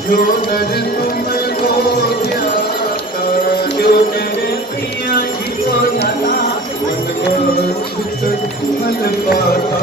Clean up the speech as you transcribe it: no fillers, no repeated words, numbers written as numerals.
जो नर तुमको जाता, जो नर प्रिया जी को जाता, मन का सुख फल पाता।